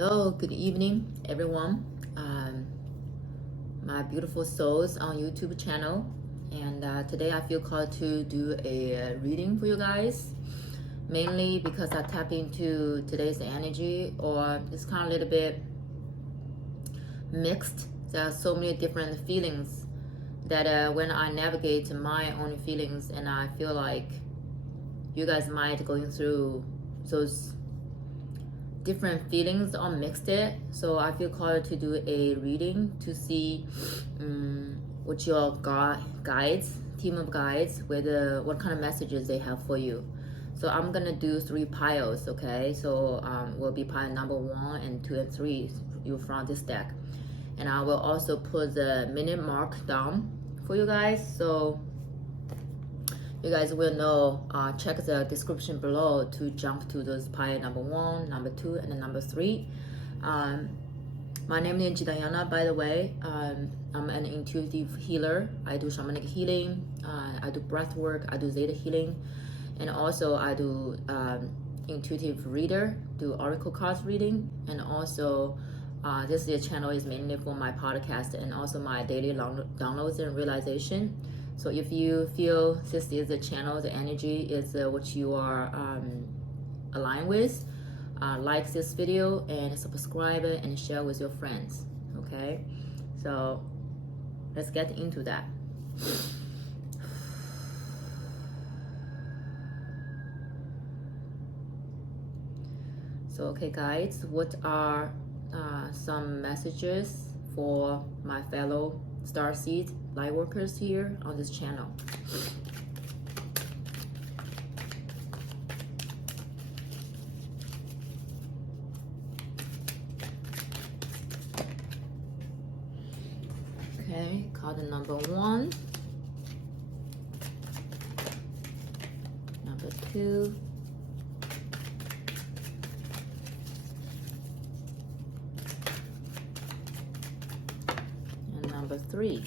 Hello, good evening, everyone. My beautiful souls on YouTube channel, and today I feel called to do a reading for you guys, mainly because I tap into today's energy, or it's kind of a little bit mixed. There are so many different feelings that when I navigate my own feelings, and I feel like you guys might going through those different feelings all mixed it, so I feel called to do a reading to see what your guides, team of guides, what kind of messages they have for you. So I'm gonna do 3 piles, okay? So will be pile number 1 and 2 and 3 you from this deck, and I will also put the minute mark down for you guys, so you guys will know. Check the description below to jump to those pile number 1, number 2, and then number 3. My name is Gina Anayana, by the way. I'm an intuitive healer. I do shamanic healing, I do breathwork, I do Theta healing, and also I do intuitive reader, do oracle cards reading, and also this channel is mainly for my podcast and also my daily downloads and realization. So if you feel this is the channel, the energy is what you are aligned with, like this video and subscribe and share with your friends, okay? So let's get into that. So okay guys, what are some messages for my fellow starseed light workers here on this channel? Okay, card number 1, number 2, and number 3.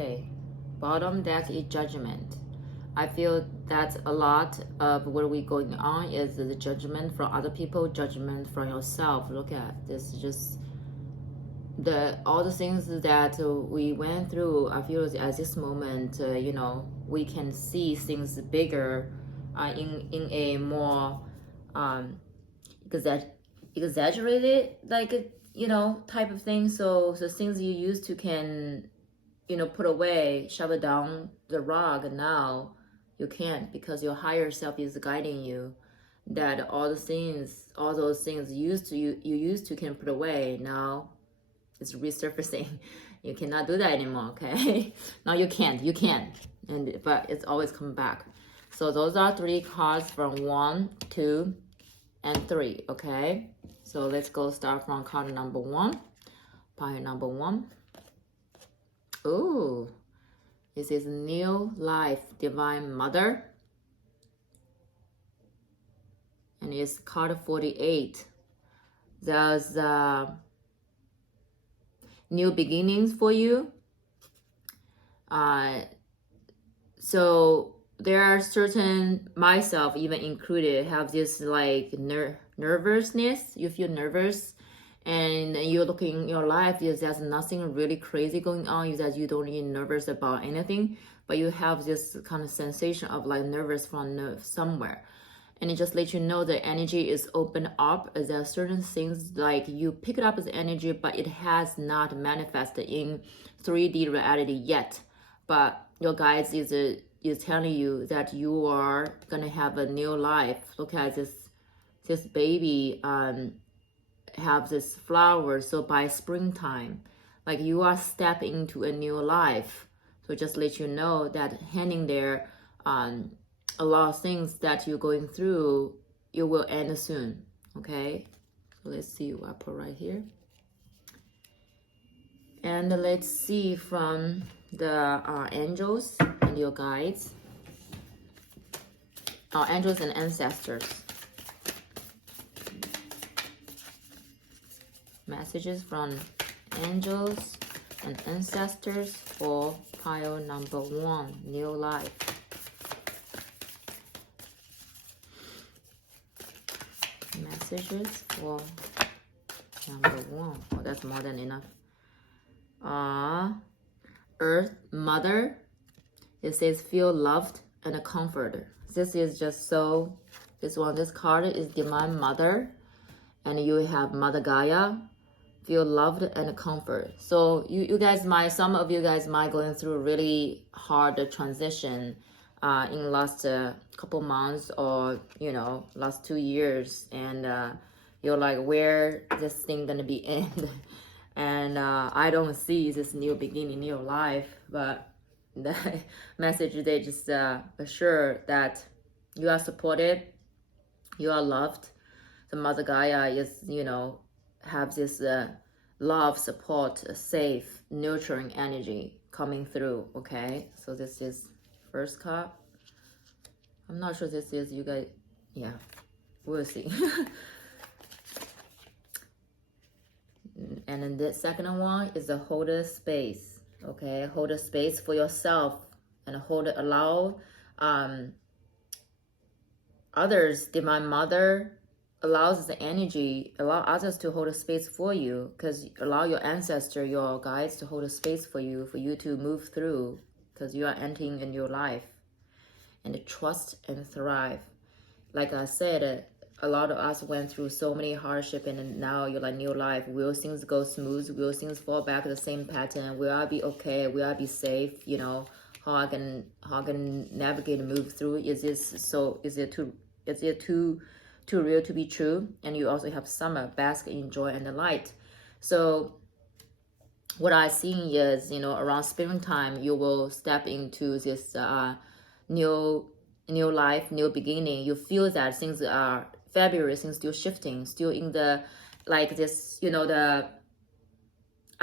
Okay, bottom deck is judgment. I feel that a lot of what we going on is the judgment from other people, judgment from yourself. Look at this, just all the things that we went through. I feel at this moment, we can see things bigger, in a more exaggerated, like type of thing. So the things you used to can put away, shove it down the rug, now you can't, because your higher self is guiding you, that all those things you used to can put away, now it's resurfacing. You cannot do that anymore, okay? Now you can, but it's always come back. So those are 3 cards from 1, 2, and 3, okay? So let's go start from card number 1, pile number 1. Ooh, this is New Life, Divine Mother. And it's card 48. There's new beginnings for you. So there are certain, myself even included, have this like nervousness. You feel nervous, and you're looking in your life, there's nothing really crazy going on, that you don't get nervous about anything, but you have this kind of sensation of like nervous from somewhere, and it just lets you know the energy is open up. There are certain things like you pick it up as energy, but it has not manifested in 3D reality yet, but your guides is telling you that you are gonna have a new life. Look at this baby have this flower, so by springtime, like you are stepping into a new life. So just let you know that hanging there, a lot of things that you're going through, it will end soon, okay? So let's see what I put right here, and let's see from the angels and your guides, our angels and ancestors. Messages from angels and ancestors for pile number 1, New Life. messages for number 1. Oh, that's more than enough. Earth Mother. It says feel loved and comforted. This is just so, this card is Divine Mother, and you have Mother Gaia. Feel loved and comfort. So you guys might, some of you guys might going through a really hard transition in last couple months, or last 2 years, and you're like, where this thing gonna be end? And I don't see this new beginning in your life, but the message, they just assure that you are supported, you are loved. The Mother Gaia is, have this love, support, safe, nurturing energy coming through. Okay, so this is first card. I'm not sure this is, you guys, yeah, we'll see. And then the second one is the hold a space. Okay, hold a space for yourself, and allow others. Divine Mother allows the energy, allow others to hold a space for you, because allow your ancestor, your guides to hold a space for you to move through, because you are entering a new life, and trust and thrive. Like I said, a lot of us went through so many hardship, and now you're like, new life. Will things go smooth? Will things fall back to the same pattern? Will I be okay? Will I be safe? How I can navigate and move through? Is it too real to be true? And you also have summer, bask in joy and the light. So what I see is, around springtime, you will step into this new life, new beginning. You feel that things are February, things still shifting, still in the, like this, I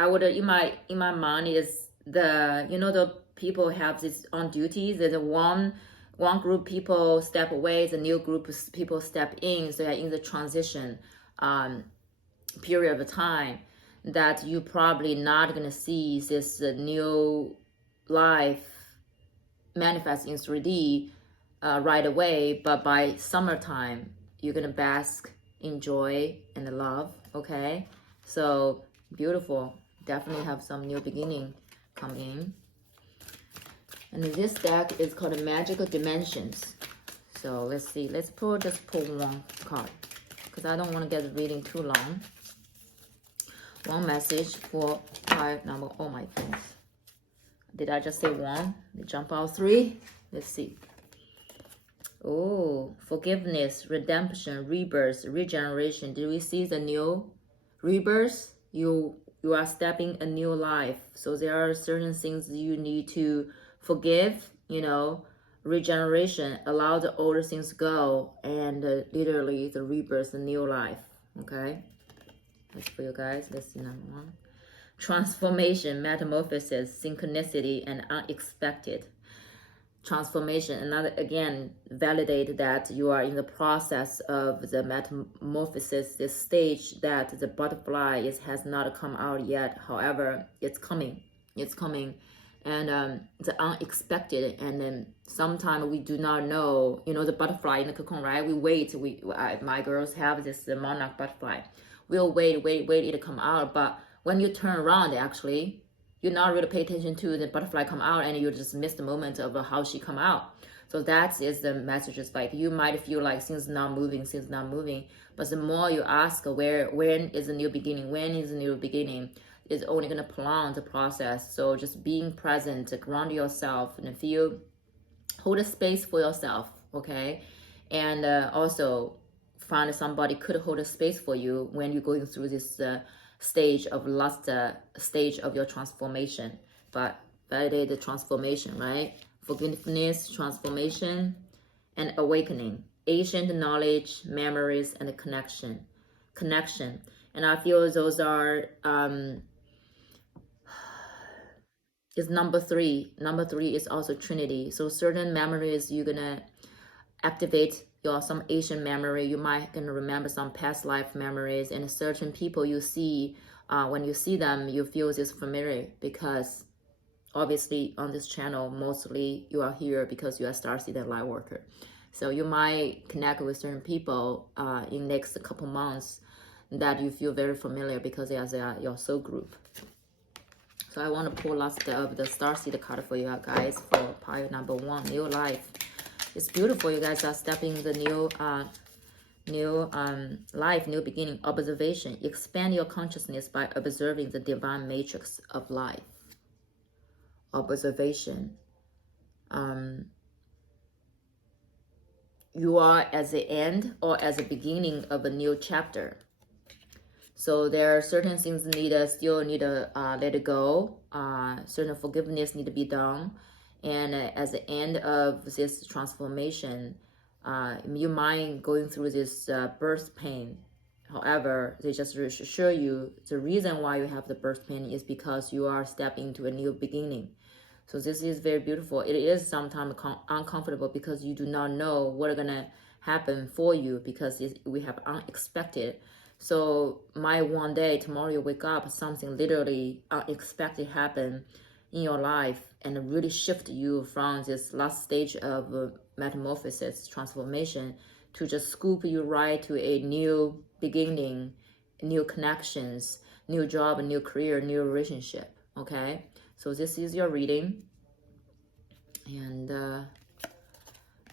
would, in my mind is the, the people have this on duty. There's a one group people step away, the new group of people step in. So you're in the transition period of time that you probably not gonna see this new life manifest in 3D right away, but by summertime you're gonna bask in joy and love. Okay, so beautiful. Definitely have some new beginning come in. And this deck is called Magical Dimensions. So let's see, just pull one card, because I don't want to get the reading too long. One message for card number, oh my goodness, did I just say one? They jump out 3. Let's see. Oh, forgiveness, redemption, rebirth, regeneration. Did we see the new rebirth? You are stepping a new life. So there are certain things you need to forgive, regeneration, allow the older things go, and literally the rebirth, a new life. Okay, that's for you guys. Let's see number 1. Transformation, metamorphosis, synchronicity, and unexpected. Transformation, another, again, validate that you are in the process of the metamorphosis, this stage that the butterfly has not come out yet. However, it's coming, and the unexpected. And then sometimes we do not know, the butterfly in the cocoon, right? We wait. My girls have this monarch butterfly. We'll wait it to come out, but when you turn around, actually, you're not really pay attention to the butterfly come out, and you just miss the moment of how she come out. So that is the message. It's like you might feel like things not moving, but the more you ask, when is the new beginning, is only going to prolong the process. So just being present, ground yourself, and hold a space for yourself. Okay, and also find somebody could hold a space for you when you're going through this stage of your transformation. But validate the transformation, right? Forgiveness, transformation, and awakening. Ancient knowledge, memories, and connection. And I feel those are is number 3. Number 3 is also Trinity. So certain memories you're gonna activate some Asian memory. You might gonna remember some past life memories, and certain people you see, when you see them, you feel this familiar, because obviously on this channel, mostly you are here because you are Starseed and Light Worker. So you might connect with certain people in next couple months that you feel very familiar because they are your soul group. So I want to pull last of the Starseed card for you guys for pile number 1, new life. It's beautiful. You guys are stepping the new life, new beginning, observation. Expand your consciousness by observing the divine matrix of life. Observation. You are at the end or at the beginning of a new chapter. So there are certain things still need to let it go. Certain forgiveness need to be done. And at the end of this transformation, you mind going through this birth pain. However, they just reassure you the reason why you have the birth pain is because you are stepping into a new beginning. So this is very beautiful. It is sometimes uncomfortable because you do not know what is going to happen for you because we have unexpected. So one day, tomorrow you wake up, something literally unexpected happen in your life and really shift you from this last stage of metamorphosis, transformation, to just scoop you right to a new beginning, new connections, new job, new career, new relationship, okay? So this is your reading. And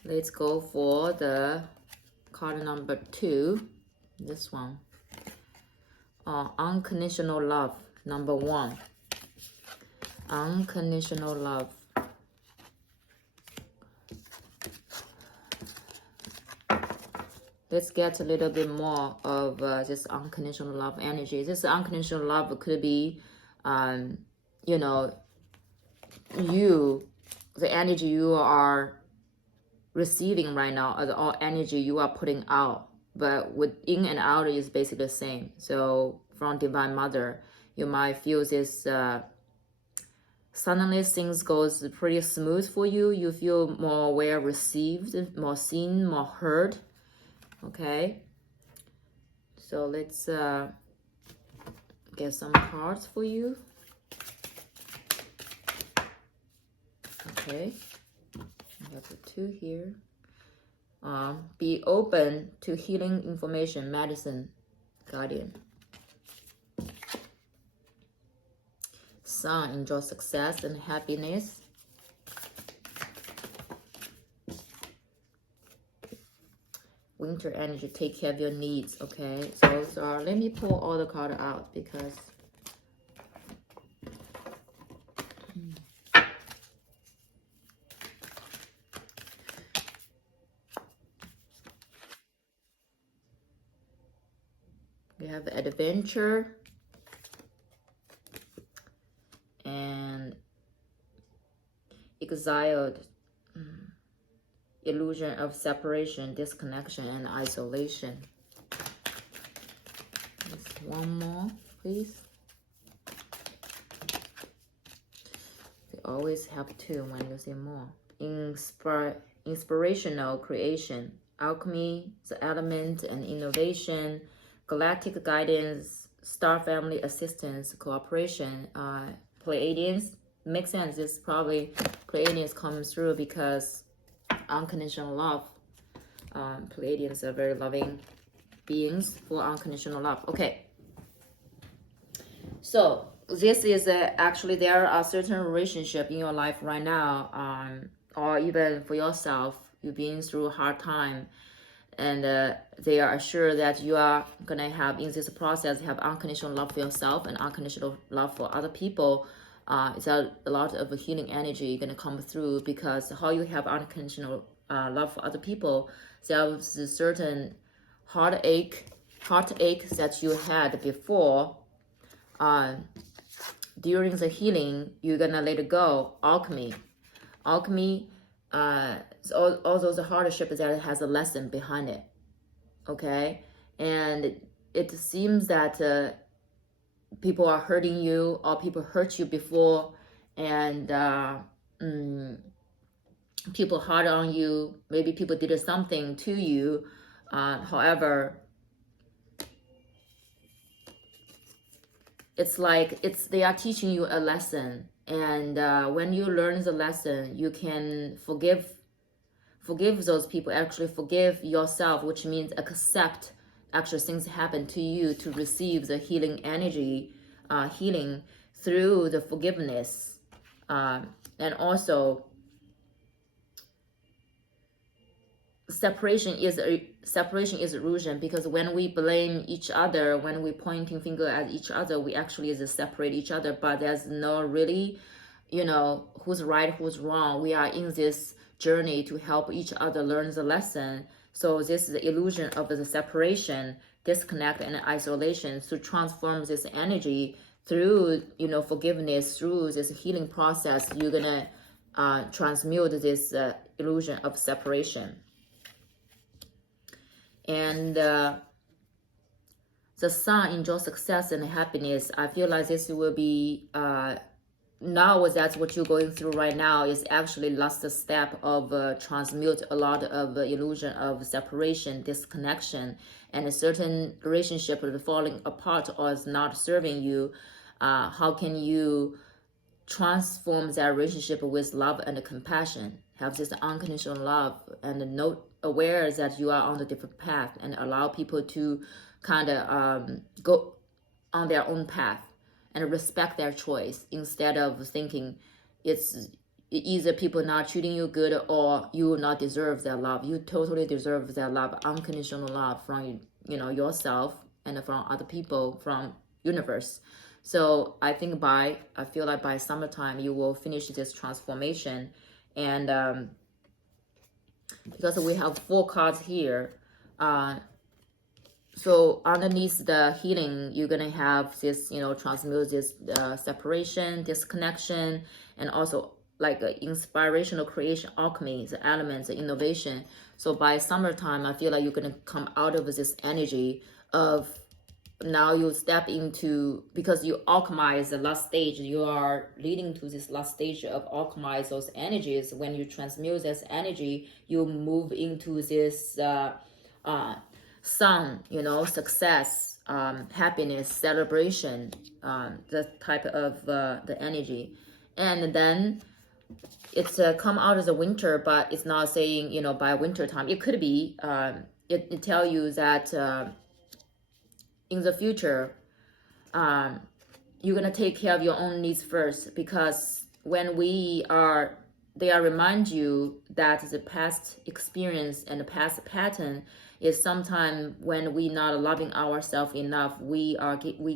let's go for the card number 2, this one. Unconditional love, number 1. Unconditional love. Let's get a little bit more of this unconditional love energy. This unconditional love could be, you know, the energy you are receiving right now, or all energy you are putting out. But within and out is basically the same. So from Divine Mother, you might feel this, suddenly things goes pretty smooth for you. You feel more well received, more seen, more heard. Okay. So let's get some cards for you. Okay. I have the 2 here. Be open to healing information, medicine, guardian. Sun, enjoy success and happiness. Winter energy, take care of your needs, okay? So let me pull all the cards out because we have adventure and exiled, illusion of separation, disconnection, and isolation. Just one more, please. We always have 2 when you say more. Inspirational creation, alchemy, the element and innovation, galactic guidance, star family assistance, cooperation, Pleiadians. Makes sense. This probably Pleiadians coming through because unconditional love. Pleiadians are very loving beings for unconditional love. Okay. So this is actually there are certain relationship in your life right now, or even for yourself, you've been through a hard time, and they are assured that you are gonna have in this process have unconditional love for yourself and unconditional love for other people. It's a lot of healing energy gonna come through because how you have unconditional love for other people, there's a certain heartache that you had before. During the healing, you're gonna let it go. Alchemy, all those hardships that has a lesson behind it. Okay, and it seems that people are hurting you, or people hurt you before, and people hard on you. Maybe people did something to you. However, it's like they are teaching you a lesson, and when you learn the lesson, you can forgive forgive those people, actually forgive yourself, which means accept actually things happen to you to receive the healing energy, healing through the forgiveness. And also separation is illusion, because when we blame each other, when we pointing finger at each other, we actually just separate each other, but there's no really, who's right, who's wrong. We are in this journey to help each other learn the lesson. So this is the illusion of the separation, disconnect, and isolation. To transform this energy through, forgiveness, through this healing process, you're gonna transmute this illusion of separation. And the sun enjoys success and happiness. I feel like this will be now that's what you're going through right now, is actually last step of transmute a lot of illusion of separation, disconnection, and a certain relationship is falling apart or is not serving you. How can you transform that relationship with love and compassion? Have this unconditional love and note aware that you are on a different path, and allow people to kind of go on their own path and respect their choice, instead of thinking it's either people not treating you good or you not deserve their love. You totally deserve their love, unconditional love from yourself and from other people, from universe. So I feel like by summertime you will finish this transformation. And because we have 4 cards here, so underneath the healing, you're gonna have this, transmute this separation, disconnection, and also like inspirational creation, alchemy, the elements, the innovation. So by summertime, I feel like you're gonna come out of this energy of, now you step into, because you alchemize the last stage, you are leading to this last stage of alchemize those energies. When you transmute this energy, you move into this sun, success, happiness, celebration, the type of the energy. And then it's come out of the winter, but it's not saying, by winter time. It could be, it tell you that in the future, you're gonna take care of your own needs first, because when they remind you that the past experience and the past pattern is sometime when we not loving ourselves enough, we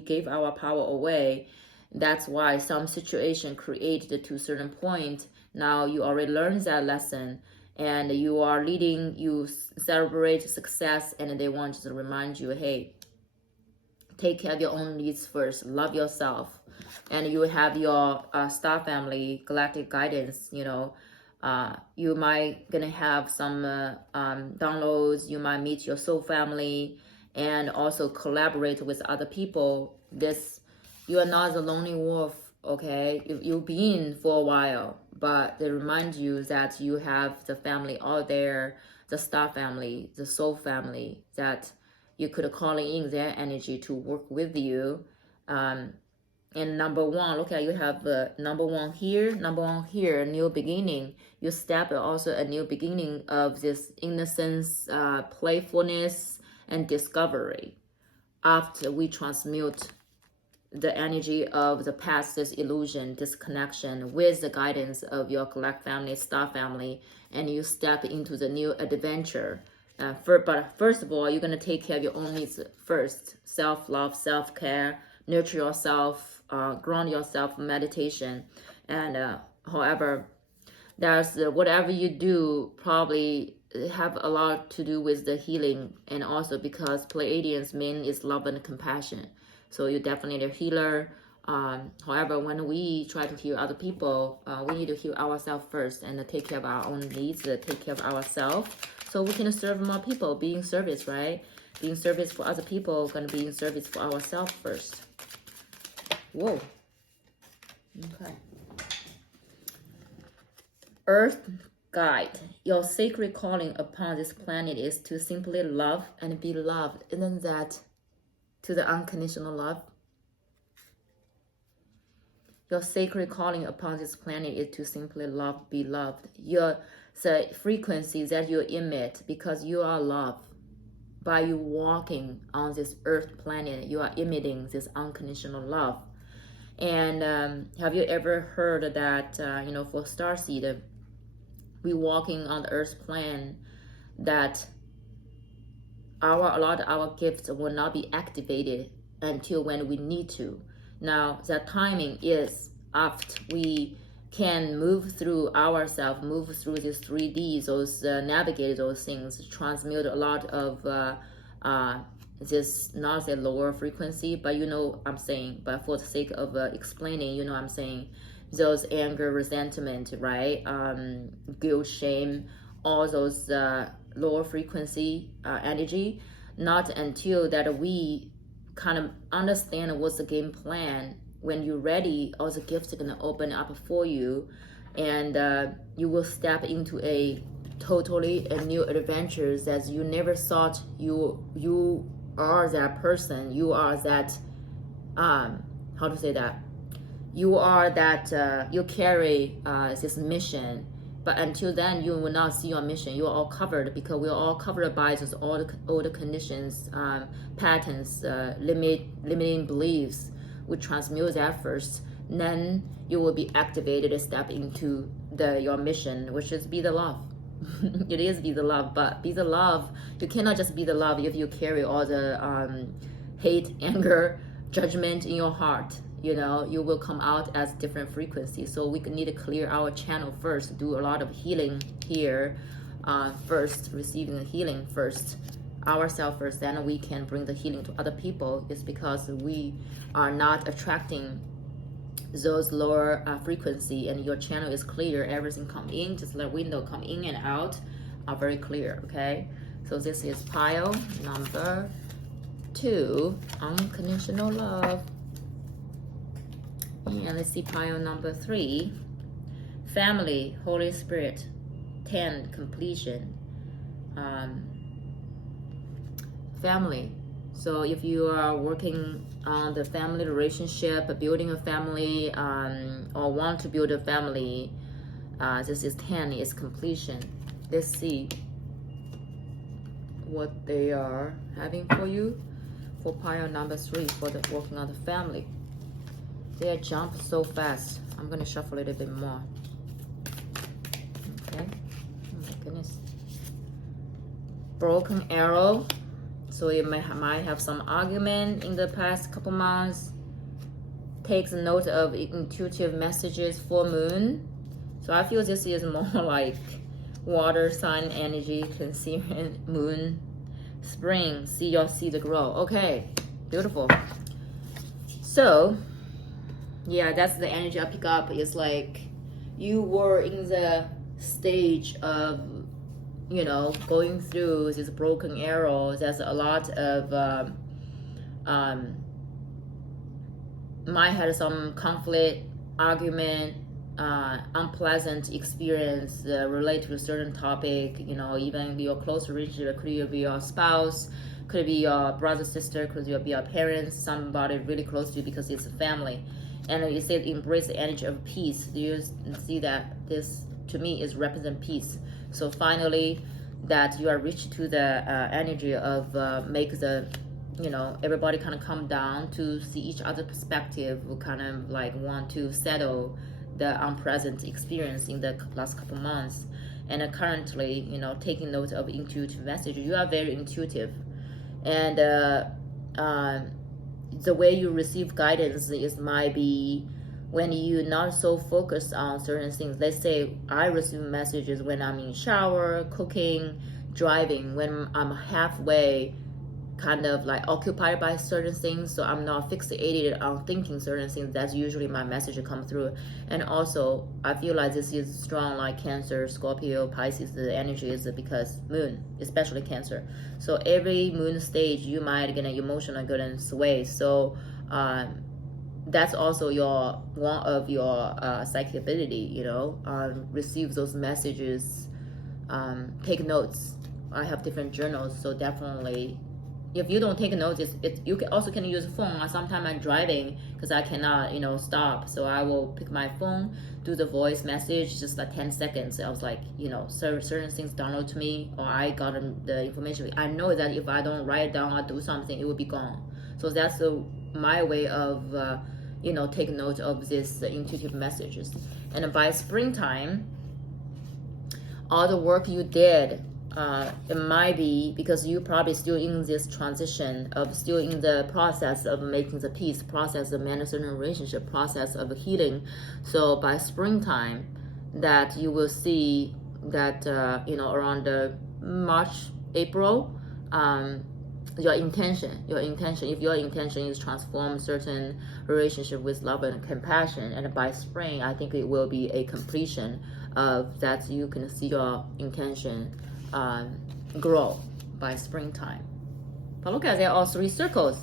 gave our power away. That's why some situation created to a certain point. Now you already learned that lesson, and you are leading, you celebrate success, and they want to remind you, hey, take care of your own needs first, love yourself. And you have your star family, galactic guidance, you might gonna have some downloads, you might meet your soul family, and also collaborate with other people. You are not the lonely wolf, okay? You've been for a while, but they remind you that you have the family out there, the star family, the soul family, that you could call in their energy to work with you. And number 1, look at, you have number 1 here, new beginning. You step also a new beginning of this innocence, playfulness, and discovery. After we transmute the energy of the past, this illusion, disconnection, with the guidance of your galactic family, star family, and you step into the new adventure. But first of all, you're going to take care of your own needs first. Self-love, self-care, nurture yourself, ground yourself, meditation. And however, there's whatever you do probably have a lot to do with the healing, and also because Pleiadians mean is love and compassion. So you're definitely a healer. However, when we try to heal other people, we need to heal ourselves first and take care of our own needs, take care of ourselves, so we can serve more people, be in service, right? Being service for other people, gonna be in service for ourselves first. Whoa. Okay. Earth guide. Your sacred calling upon this planet is to simply love and be loved. Isn't that to the unconditional love? Your sacred calling upon this planet is to simply love, be loved. Your the frequency that you emit, because you are love. By you walking on this earth planet, you are emitting this unconditional love. And have you ever heard that, for starseed, we walking on the earth plane, that a lot of our gifts will not be activated until when we need to. Now, that timing is after we can move through ourselves, move through these 3Ds, those navigate those things, transmute a lot of this, not say lower frequency, but I'm saying, but for the sake of explaining, I'm saying, those anger, resentment, right? Guilt, shame, all those lower frequency energy, not until that we kind of understand what's the game plan. When you're ready, all the gifts are gonna open up for you, and you will step into a totally a new adventures that you never thought you are that person. You are that how to say that, you are that you carry this mission, but until then you will not see your mission. You are all covered, because we are all covered by those all the conditions, patterns, limiting beliefs. We transmute that first, then you will be activated to step into your mission, which is be the love. It is be the love, but be the love, you cannot just be the love if you carry all the hate, anger, judgment in your heart. You will come out as different frequencies. So we need to clear our channel first, do a lot of healing here first, receiving the healing first, ourselves first, then we can bring the healing to other people. It's because we are not attracting those lower frequency, and your channel is clear, everything come in, just let window come in and out are very clear. Okay, so this is pile number 2, unconditional love. And let's see pile number 3, family, Holy Spirit, 10, completion. Family. So if you are working on the family relationship, building a family, or want to build a family, this is 10, is completion. Let's see what they are having for you for pile number 3 for the working on the family. They jump so fast. I'm gonna shuffle a little bit more. Okay. Oh my goodness. Broken arrow. So you might have some argument in the past couple months. Takes note of intuitive messages. Full moon. So I feel this is more like water sign energy. Concealing moon. Spring. See your seed grow. Okay. Beautiful. So yeah, that's the energy I pick up. It's like you were in the stage of, going through this broken arrow. There's a lot of might have some conflict, argument, unpleasant experience related to a certain topic. Even your close relationship, could be your spouse, could be your brother, sister, could be your parents, somebody really close to you, because it's a family. And you said embrace the energy of peace. You see that this to me is represent peace. So finally, that you are reached to the energy of make the, everybody kind of come down to see each other's perspective, kind of like want to settle the unpleasant experience in the last couple months. And currently, taking note of intuitive message. You are very intuitive, and the way you receive guidance might be when you're not so focused on certain things. Let's say I receive messages when I'm in shower, cooking, driving, when I'm halfway kind of like occupied by certain things, so I'm not fixated on thinking certain things. That's usually my message come through. And also I feel like this is strong, like Cancer, Scorpio, Pisces. The energy is because moon, especially Cancer. So every moon stage you might get an emotional good and sway. So that's also one of your psychic ability, receive those messages, take notes. I have different journals, so definitely if you don't take notice, you can also use a phone. Sometimes I'm driving because I cannot, stop. So I will pick my phone, do the voice message, just like 10 seconds. I was like, certain things download to me, or I got the information. I know that if I don't write it down or do something, it will be gone. So that's my way of, take note of this intuitive messages. And by springtime, all the work you did, it might be because you probably still in this transition of still in the process of making the peace, process of managing a relationship, process of healing. So by springtime, that you will see that around the March, April, your intention, if your intention is transform certain relationship with love and compassion, and by spring, I think it will be a completion of that. You can see your intention grow by springtime. But look at, there are all 3 circles.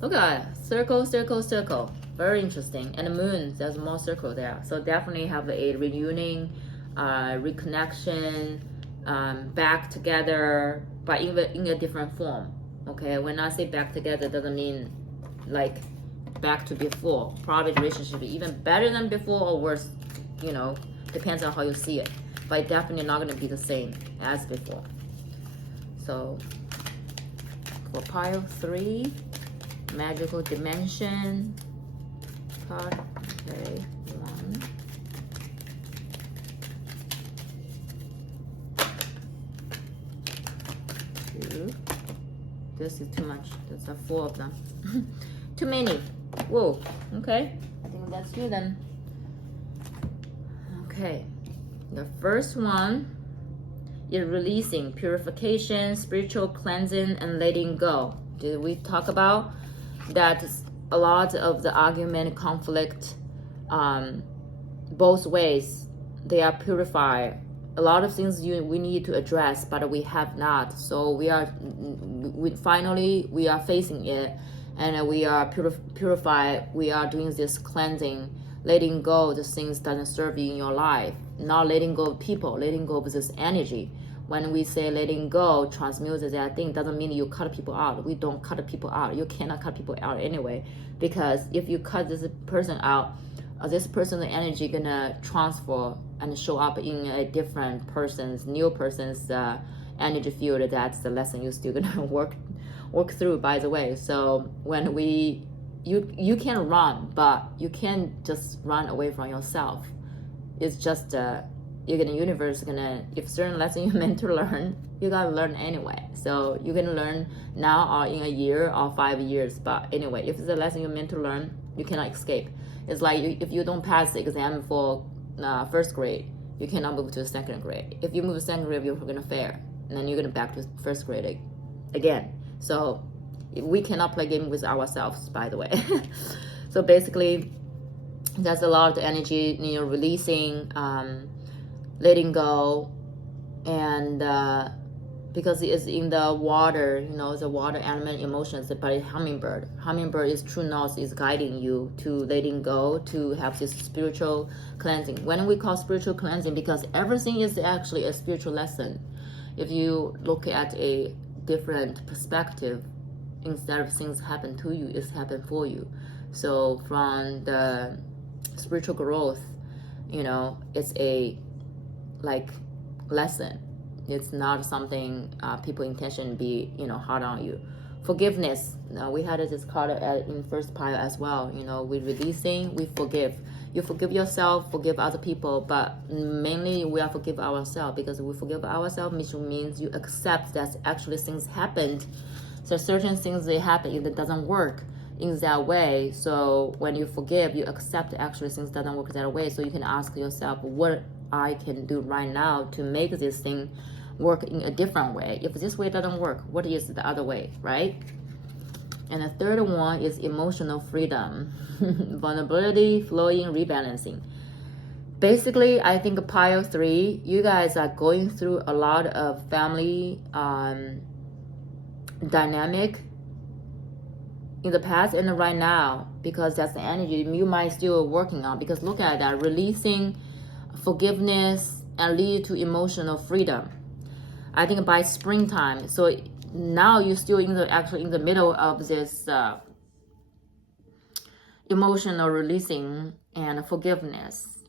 Look at circle, circle, circle. Very interesting. And the moon, there's more circle there. So definitely have a reunion, reconnection, back together, but in a different form. Okay, when I say back together, doesn't mean like back to before. Probably the relationship be even better than before or worse, depends on how you see it. But definitely not going to be the same as before. So for pile 3, magical dimension card. Okay, 1. This is too much. There's 4 of them. Too many. Whoa. Okay. I think that's you then. Okay. The first one is releasing, purification, spiritual cleansing, and letting go. Did we talk about that? A lot of the argument, conflict, both ways, they are purified. A lot of things we need to address, but we have not. So we are facing it, and we are purified. We are doing this cleansing, letting go of the things that doesn't serve you in your life. Not letting go of people, letting go of this energy. When we say letting go, transmute that thing, doesn't mean you cut people out. We don't cut people out. You cannot cut people out anyway, because if you cut this person out, this person's energy gonna transfer and show up in a different new person's energy field. That's the lesson you're still gonna work through, by the way. So when you can run, but you can't just run away from yourself. It's just universe gonna, if certain lesson you're meant to learn, you gotta learn anyway. So you're gonna learn now or in a year or 5 years. But anyway, if it's a lesson you're meant to learn, you cannot escape. It's like if you don't pass the exam for 1st grade, you cannot move to the 2nd grade. If you move to 2nd grade, you're gonna fail, and then you're gonna back to 1st grade again. So we cannot play game with ourselves, by the way. So basically, there's a lot of energy, releasing, letting go, and because it's in the water, the water element emotions. But hummingbird is true north, is guiding you to letting go, to have this spiritual cleansing. When we call spiritual cleansing, because everything is actually a spiritual lesson. If you look at a different perspective, instead of things happen to you, it's happened for you. So from the spiritual growth, it's a lesson. It's not something people intention be hard on you. Forgiveness. We had this card in first pile as well. We releasing, we forgive. You forgive yourself, forgive other people, but mainly we are forgive ourselves, because we forgive ourselves, which means you accept that actually things happened. So certain things they happen, it doesn't work in that way. So when you forgive, you accept actually things doesn't work that way. So you can ask yourself, what I can do right now to make this thing work in a different way. If this way doesn't work, what is the other way, right? And the third one is emotional freedom. Vulnerability, flowing, rebalancing. Basically, I think pile 3, you guys are going through a lot of family dynamic in the past and right now, because that's the energy you might still working on. Because look at that, releasing, forgiveness, and lead to emotional freedom. I think by springtime, so now you're still actually in the middle of this emotional releasing and forgiveness.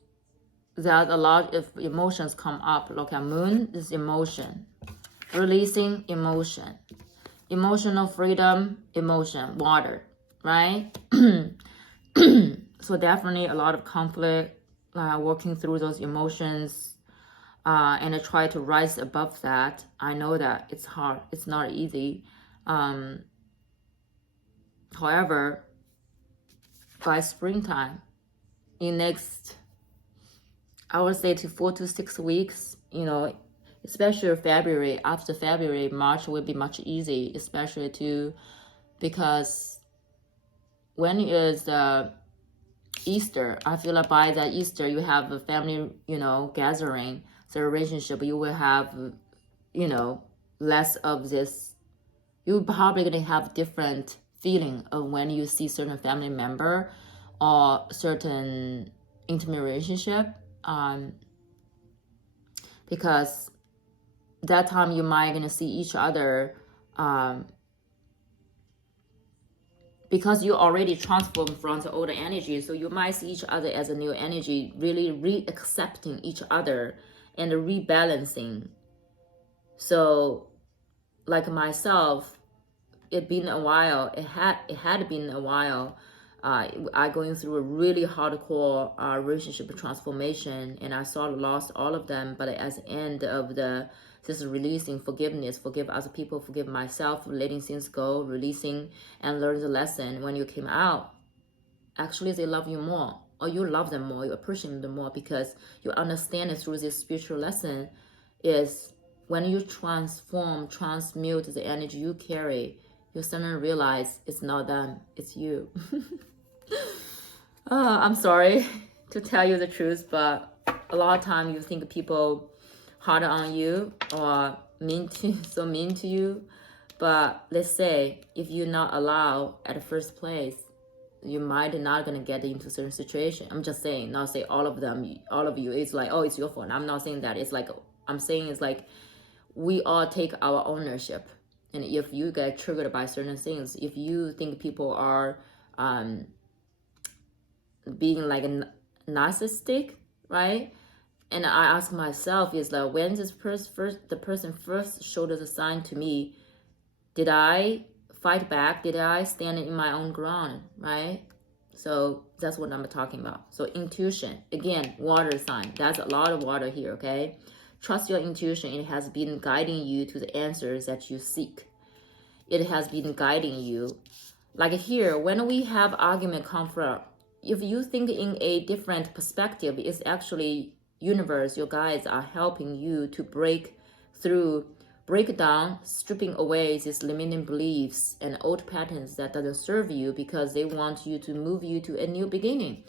There's a lot of emotions come up. Look at moon is emotion, releasing emotion, emotional freedom, emotion, water, right? So definitely a lot of conflict, working through those emotions, and I try to rise above that. I know that it's hard, it's not easy. However, by springtime, in next, I would say to 4 to 6 weeks, especially February, after February, March will be much easy, especially because when is Easter, I feel like by that Easter, you have a family, gathering, the relationship, you will have, less of this. You're probably going to have different feeling of when you see certain family member or certain intimate relationship, because that time you might going to see each other, because you already transformed from the older energy, so you might see each other as a new energy, really re-accepting each other and rebalancing. So like myself, it been a while, it had been a while, I going through a really hardcore relationship transformation, and I sort of lost all of them, but at the end of this releasing, forgiveness, forgive other people, forgive myself, letting things go, releasing and learn the lesson. When you came out, actually they love you more, or you love them more, you appreciate them more, because you understand it through this spiritual lesson is when you transmute the energy you carry, you suddenly realize it's not them, it's you. I'm sorry to tell you the truth, but a lot of time you think people harder on you or so mean to you. But let's say if you're not allowed at the first place, you might not gonna get into certain situation. I'm just saying, not say all of them, all of you. It's like, oh, it's your fault. I'm not saying that. It's like, I'm saying it's like we all take our ownership. And if you get triggered by certain things, if you think people are being like a narcissistic, right? And I ask myself is like, when the person first showed the sign to me, did I fight back? Did I stand in my own ground, right? So that's what I'm talking about. So intuition, again, water sign. That's a lot of water here, okay? Trust your intuition. It has been guiding you to the answers that you seek. It has been guiding you. Like here, when we have argument, conflict, if you think in a different perspective, it's actually universe, your guides are helping you to break down, stripping away these limiting beliefs and old patterns that doesn't serve you, because they want you to move you to a new beginning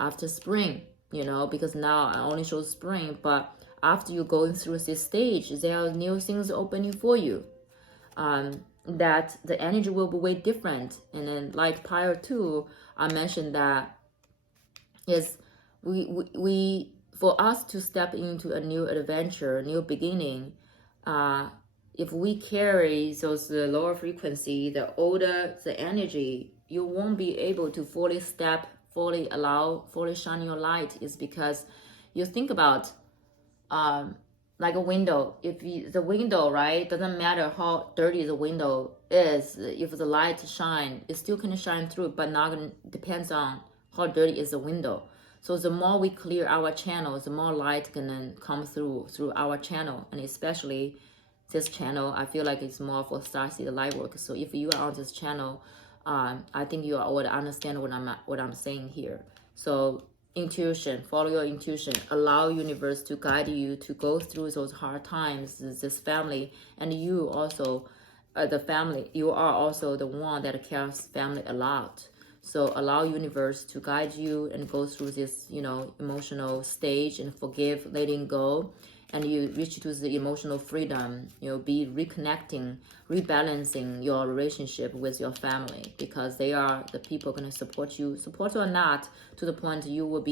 after spring, because now I only show spring, but after you're going through this stage, there are new things opening for you. That the energy will be way different. And then like prior to, I mentioned that is we for us to step into a new adventure, new beginning, if we carry those the lower frequency, the older the energy, you won't be able to fully step, fully allow, fully shine your light. Is because you think about like a window. If the window, right, doesn't matter how dirty the window is, if the light shine, it still can shine through, but not gonna, depends on how dirty is the window. So the more we clear our channel, the more light can come through our channel. And especially this channel, I feel like it's more for Starseed light work. So if you are on this channel, I think you would understand what I'm saying here. So intuition, follow your intuition, allow universe to guide you to go through those hard times, this family, and you also, the family, you are also the one that cares family a lot. So allow universe to guide you and go through this, emotional stage and forgive, letting go, and you reach to the emotional freedom, be reconnecting, rebalancing your relationship with your family, because they are the people going to support you, support or not, to the point you will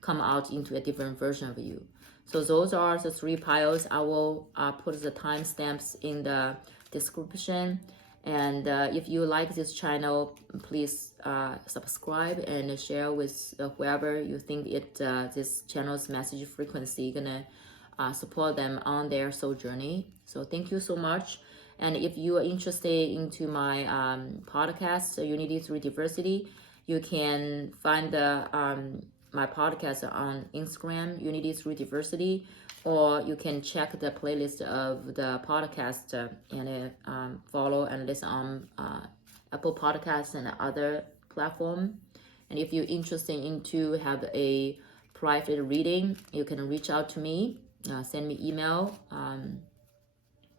come out into a different version of you. So those are the 3 piles. I will put the timestamps in the description. And if you like this channel, please subscribe and share with whoever you think this channel's message frequency gonna support them on their soul journey. So thank you so much. And if you are interested into my podcast, Unity Through Diversity, you can find my podcast on Instagram, Unity Through Diversity, or you can check the playlist of the podcast and follow and listen on Apple Podcasts and other platform. And if you're interested into have a private reading, you can reach out to me, send me email.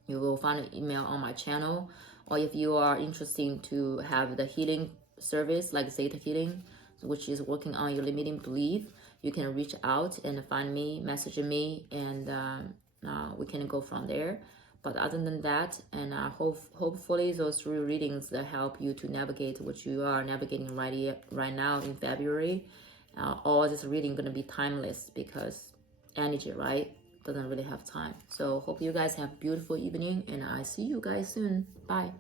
You will find an email on my channel. Or if you are interested to have the healing service like Theta healing, which is working on your limiting belief, you can reach out and find me, message me, and we can go from there. But other than that, and hopefully those 3 readings that help you to navigate what you are navigating right now in February. All this reading gonna be timeless because energy, right? Doesn't really have time. So hope you guys have a beautiful evening, and I see you guys soon. Bye.